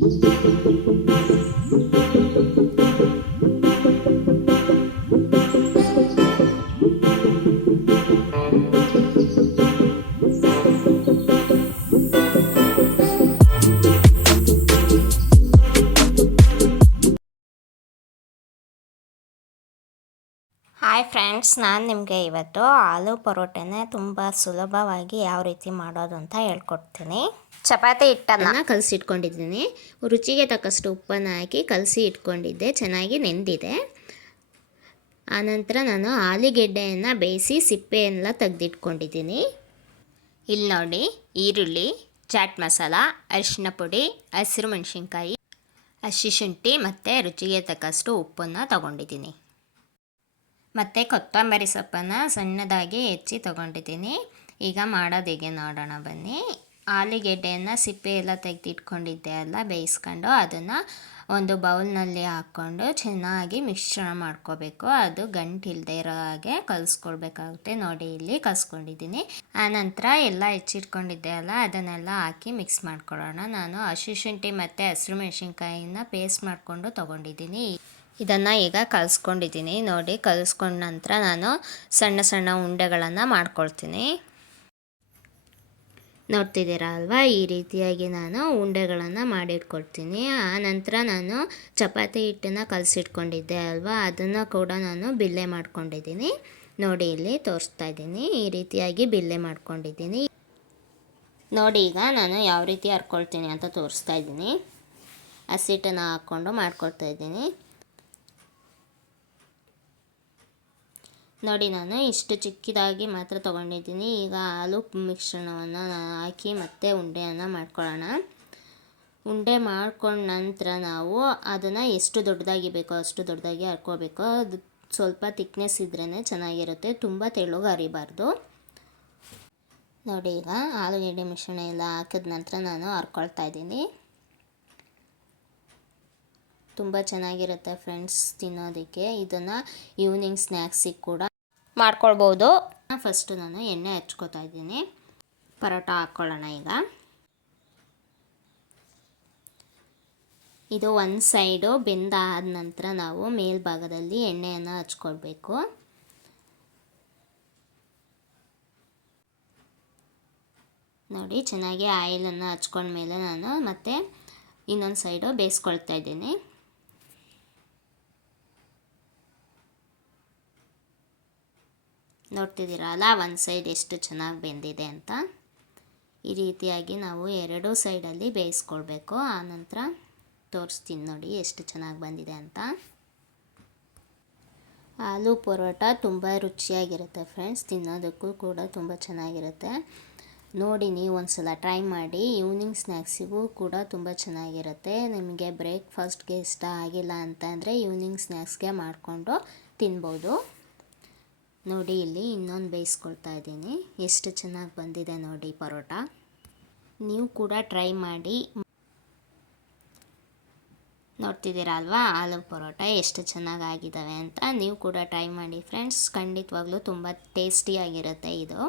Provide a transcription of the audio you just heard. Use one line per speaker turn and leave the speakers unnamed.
Música hi friends ನಾನು ನಿಮಗೆ ಇವತ್ತು ಆಲೂ ಪರೋಟನ ತುಂಬ ಸುಲಭವಾಗಿ ಯಾವ ರೀತಿ ಮಾಡೋದು ಅಂತ ಹೇಳ್ಕೊಡ್ತೀನಿ. ಚಪಾತಿ ಹಿಟ್ಟನ್ನು.
ಕಲಸಿ ಕಲಸಿಟ್ಕೊಂಡಿದ್ದೀನಿ. ರುಚಿಗೆ ತಕ್ಕಷ್ಟು ಉಪ್ಪನ್ನು ಹಾಕಿ ಕಲಸಿ ಇಟ್ಕೊಂಡಿದ್ದೆ. ಚೆನ್ನಾಗಿ ನೆಂದಿದೆ. ಆನಂತರ ನಾನು ಆಲೂಗೆಡ್ಡೆಯನ್ನು ಬೇಯಿಸಿ ಸಿಪ್ಪೆಯನ್ನೆಲ್ಲ ತೆಗೆದಿಟ್ಕೊಂಡಿದ್ದೀನಿ. ಇಲ್ಲಿ ನೋಡಿ, ಈರುಳ್ಳಿ, ಚಾಟ್ ಮಸಾಲ ಅರಿಶಿನ ಪುಡಿ, ಹಸಿರು ಮೆಣಸಿನ್ಕಾಯಿ, ಹಸಿ ಶುಂಠಿ ಮತ್ತು ರುಚಿಗೆ ತಕ್ಕಷ್ಟು ಉಪ್ಪನ್ನು ತಗೊಂಡಿದ್ದೀನಿ. ಮತ್ತು ಕೊತ್ತಂಬರಿ ಸೊಪ್ಪನ್ನು ಸಣ್ಣದಾಗಿ ಹೆಚ್ಚಿ ತೊಗೊಂಡಿದ್ದೀನಿ. ಈಗ ಮಾಡೋದು ಹೇಗೆ ನೋಡೋಣ ಬನ್ನಿ. ಆಲೂಗೆಡ್ಡೆಯನ್ನು ಸಿಪ್ಪೆ ಎಲ್ಲ ತೆಗೆದಿಟ್ಕೊಂಡಿದ್ದೆ ಅಲ್ಲ, ಬೇಯಿಸ್ಕೊಂಡು ಅದನ್ನು ಒಂದು ಬೌಲ್ನಲ್ಲಿ ಹಾಕ್ಕೊಂಡು ಚೆನ್ನಾಗಿ ಮಿಶ್ರಣ ಮಾಡ್ಕೋಬೇಕು. ಅದು ಗಂಟಿಲ್ಲದೆ ಇರೋ ಹಾಗೆ ಕಲಿಸ್ಕೊಳ್ಬೇಕಾಗುತ್ತೆ. ನೋಡಿ, ಇಲ್ಲಿ ಕಲಿಸ್ಕೊಂಡಿದ್ದೀನಿ. ಆನಂತರ ಎಲ್ಲ ಹೆಚ್ಚಿಟ್ಕೊಂಡಿದ್ದೆ ಅಲ್ಲ, ಅದನ್ನೆಲ್ಲ ಹಾಕಿ ಮಿಕ್ಸ್ ಮಾಡ್ಕೊಳ್ಳೋಣ. ನಾನು ಹಸಿ ಶುಂಠಿ ಮತ್ತು ಹಸಿರು ಮೆಣಸಿನ್ಕಾಯಿನ ಪೇಸ್ಟ್ ಮಾಡಿಕೊಂಡು ತೊಗೊಂಡಿದ್ದೀನಿ. ಇದನ್ನು ಈಗ ಕಲಿಸ್ಕೊಂಡಿದ್ದೀನಿ. ನೋಡಿ, ಕಲಿಸ್ಕೊಂಡ ನಂತರ ನಾನು ಸಣ್ಣ ಸಣ್ಣ ಉಂಡೆಗಳನ್ನು ಮಾಡ್ಕೊಳ್ತೀನಿ. ನೋಡ್ತಿದ್ದೀರಾ ಅಲ್ವಾ? ಈ ರೀತಿಯಾಗಿ ನಾನು ಉಂಡೆಗಳನ್ನು ಮಾಡಿಟ್ಕೊಳ್ತೀನಿ. ಆ ನಂತರ ನಾನು ಚಪಾತಿ ಹಿಟ್ಟನ್ನು ಕಲಸಿಟ್ಕೊಂಡಿದ್ದೆ ಅಲ್ವಾ? ಅದನ್ನು ಕೂಡ ನಾನು ಬಿಲ್ಲೆ ಮಾಡ್ಕೊಂಡಿದ್ದೀನಿ. ನೋಡಿ, ಇಲ್ಲಿ ತೋರಿಸ್ತಾ ಇದ್ದೀನಿ. ಈ ರೀತಿಯಾಗಿ ಬಿಲ್ಲೆ ಮಾಡ್ಕೊಂಡಿದ್ದೀನಿ. ನೋಡಿ, ಈಗ ನಾನು ಯಾವ ರೀತಿ ಹರ್ಕೊಳ್ತೀನಿ ಅಂತ ತೋರಿಸ್ತಾ ಇದ್ದೀನಿ. ಹಸಿಟ್ಟನ್ನು ಹಾಕ್ಕೊಂಡು ಮಾಡ್ಕೊಳ್ತಾ ಇದ್ದೀನಿ. ನೋಡಿ, ನಾನು ಇಷ್ಟು ಚಿಕ್ಕದಾಗಿ ಮಾತ್ರ ತೊಗೊಂಡಿದ್ದೀನಿ. ಈಗ ಹಾಲು ಮಿಶ್ರಣವನ್ನು ಹಾಕಿ ಮತ್ತೆ ಉಂಡೆಯನ್ನು ಮಾಡ್ಕೊಳ್ಳೋಣ. ಉಂಡೆ ಮಾಡ್ಕೊಂಡ ನಂತರ ನಾವು ಅದನ್ನು ಎಷ್ಟು ದೊಡ್ಡದಾಗಿ ಬೇಕೋ ಅಷ್ಟು ದೊಡ್ಡದಾಗಿ ಹರ್ಕೋಬೇಕು ಅದು ಸ್ವಲ್ಪ ತಿಕ್ನೆಸ್ ಇದ್ರೇ ಚೆನ್ನಾಗಿರುತ್ತೆ. ತುಂಬ ತೆಳುಗೆ ಹರಿಬಾರ್ದು ನೋಡಿ, ಈಗ ಆಲೂಗಡ್ಡೆ ಮಿಶ್ರಣ ಎಲ್ಲ ಹಾಕಿದ ನಂತರ ನಾನು ಹರ್ಕೊಳ್ತಾ ಇದ್ದೀನಿ. ತುಂಬ ಚೆನ್ನಾಗಿರುತ್ತೆ ಫ್ರೆಂಡ್ಸ್ ತಿನ್ನೋದಕ್ಕೆ. ಇದನ್ನು ಈವ್ನಿಂಗ್ ಸ್ನ್ಯಾಕ್ಸಿಗೆ ಕೂಡ
ಮಾಡ್ಕೊಳ್ಬೋದು.
ಫಸ್ಟು ನಾನು ಎಣ್ಣೆ ಹಚ್ಕೋತಾ ಇದ್ದೀನಿ. ಪರೋಟ ಹಾಕ್ಕೊಳ್ಳೋಣ ಈಗ. ಇದು ಒಂದು ಸೈಡು ಬೆಂದಾದ ನಂತರ ನಾವು ಮೇಲ್ಭಾಗದಲ್ಲಿ ಎಣ್ಣೆಯನ್ನು ಹಚ್ಕೊಳ್ಬೇಕು. ನೋಡಿ, ಚೆನ್ನಾಗಿ ಆಯಿಲನ್ನು ಹಚ್ಕೊಂಡ್ಮೇಲೆ ನಾನು ಮತ್ತೆ ಇನ್ನೊಂದು ಸೈಡು ಬೇಯಿಸ್ಕೊಳ್ತಾ ಇದ್ದೀನಿ. ನೋಡ್ತಿದ್ದೀರಲ್ಲ ಒಂದು ಸೈಡ್ ಎಷ್ಟು ಚೆನ್ನಾಗಿ ಬೆಂದಿದೆ ಅಂತ. ಈ ರೀತಿಯಾಗಿ ನಾವು ಎರಡೂ ಸೈಡಲ್ಲಿ ಬೇಯಿಸ್ಕೊಳ್ಬೇಕು. ಆನಂತರ ತೋರಿಸ್ತೀನಿ ನೋಡಿ ಎಷ್ಟು ಚೆನ್ನಾಗಿ ಬಂದಿದೆ ಅಂತ. ಆಲೂ ಪರೋಟ ತುಂಬ ರುಚಿಯಾಗಿರುತ್ತೆ ಫ್ರೆಂಡ್ಸ್ ತಿನ್ನೋದಕ್ಕೂ ಕೂಡ ತುಂಬ ಚೆನ್ನಾಗಿರುತ್ತೆ. ನೋಡಿ, ನೀವು ಒಂದು ಸಲ ಟ್ರೈ ಮಾಡಿ ಈವ್ನಿಂಗ್ ಸ್ನ್ಯಾಕ್ಸಿಗೂ ಕೂಡ ತುಂಬ ಚೆನ್ನಾಗಿರುತ್ತೆ. ನಿಮಗೆ ಬ್ರೇಕ್ಫಾಸ್ಟ್ಗೆ ಇಷ್ಟ ಆಗಿಲ್ಲ ಅಂತಂದರೆ ಈವ್ನಿಂಗ್ ಸ್ನ್ಯಾಕ್ಸ್ಗೆ ಮಾಡಿಕೊಂಡು ತಿನ್ಬೋದು. ನೋಡಿ, ಇಲ್ಲಿ ಇನ್ನೊಂದು ಬೇಯಿಸ್ಕೊಳ್ತಾ ಇದ್ದೀನಿ. ಎಷ್ಟು ಚೆನ್ನಾಗಿ ಬಂದಿದೆ ನೋಡಿ ಪರೋಟ. ನೀವು ಕೂಡ ಟ್ರೈ ಮಾಡಿ. ನೋಡ್ತಿದ್ದೀರಾ ಅಲ್ವಾ? ಆಲೂ ಪರೋಟ ಎಷ್ಟು ಚೆನ್ನಾಗಿ ಆಗಿದ್ದಾವೆ ಅಂತ ನೀವು ಕೂಡ ಟ್ರೈ ಮಾಡಿ ಫ್ರೆಂಡ್ಸ್. ಖಂಡಿತವಾಗ್ಲೂ ತುಂಬ ಟೇಸ್ಟಿಯಾಗಿರುತ್ತೆ ಇದು.